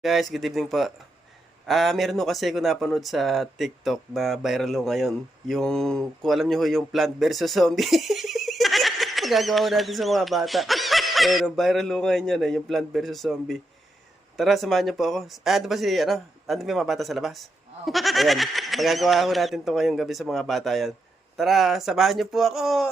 Guys, good evening po. Meron ho kasi ako napanood sa TikTok na viral ho ngayon. Yung, kung alam niyo ho, yung Plant versus Zombie. Magagawa ko natin sa mga bata. Ayun, viral ho ngayon yan yung Plant versus Zombie. Tara, samahan niyo po ako. Ano ba si, ano ba yung mga bata sa labas? Oo. Ayan, magagawa ko natin to ngayong gabi sa mga bata yan. Tara, samahan niyo po ako.